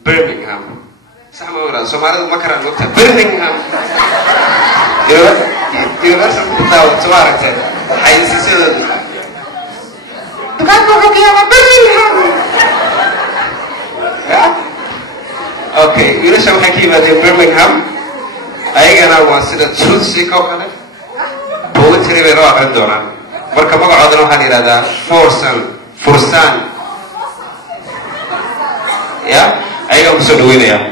Birmingham. Sama orang Somali makanan waktu Birmingham. Dia rasa tahu suara saya. Hai sesuatu. Bukan kau kira Birmingham. Ya. Okay, kita sama hakim di Birmingham. Ayah kan awak sudah truth sih kau kan? Bawa ciri baru akan dona. Berkamu kau ada orang hadir ada Fursan. Ya, ayah kamu sudah duit ya.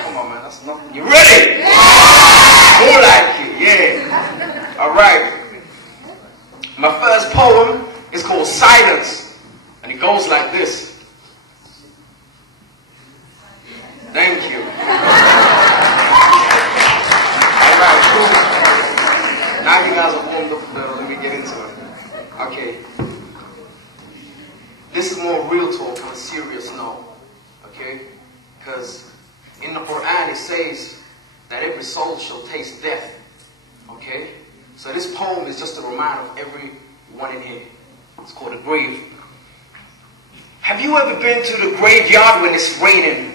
Come on man, that's not. You ready? More like it, yeah. All right. My first poem is called Silence, and it goes like this. Thank you. All right, cool. Now you guys are warmed up a little, let me get into it. Okay. This is more real talk on a serious note. Okay? Because in the Quran it says that every soul shall taste death. Okay? So this poem is just a reminder of everyone in here. It's called a grave. Have you ever been to the graveyard when it's raining?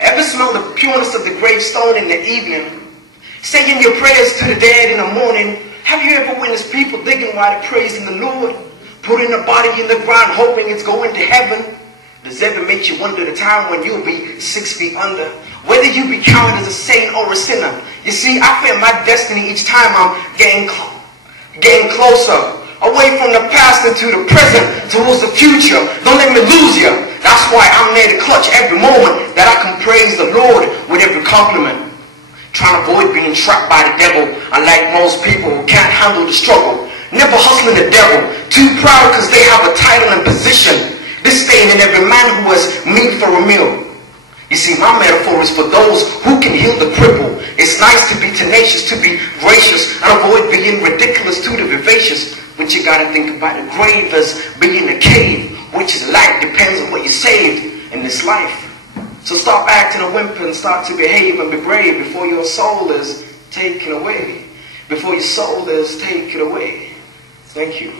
Ever smelled the pureness of the gravestone in the evening? Saying your prayers to the dead in the morning. Have you ever witnessed people digging while they're praising the Lord? Putting a body in the ground hoping it's going to heaven? Does it ever make you wonder the time when you'll be 6 feet under? Whether you be counted as a saint or a sinner. You see, I fear my destiny each time I'm getting closer. Away from the past into the present, towards the future. Don't let me lose you. That's why I'm there to clutch every moment that I can praise the Lord with every compliment. Trying to avoid being trapped by the devil, unlike most people who can't handle the struggle. Never hustling the devil, too proud because they have a title and position. Disdaining every man who has meat for a meal. You see, my metaphor is for those who can heal the cripple. It's nice to be tenacious, to be gracious, and avoid being ridiculous to the vivacious. But you gotta think about the grave as being a cave, which is life, depends on what you saved in this life. So stop acting a wimp and start to behave and be brave before your soul is taken away. Before your soul is taken away. Thank you.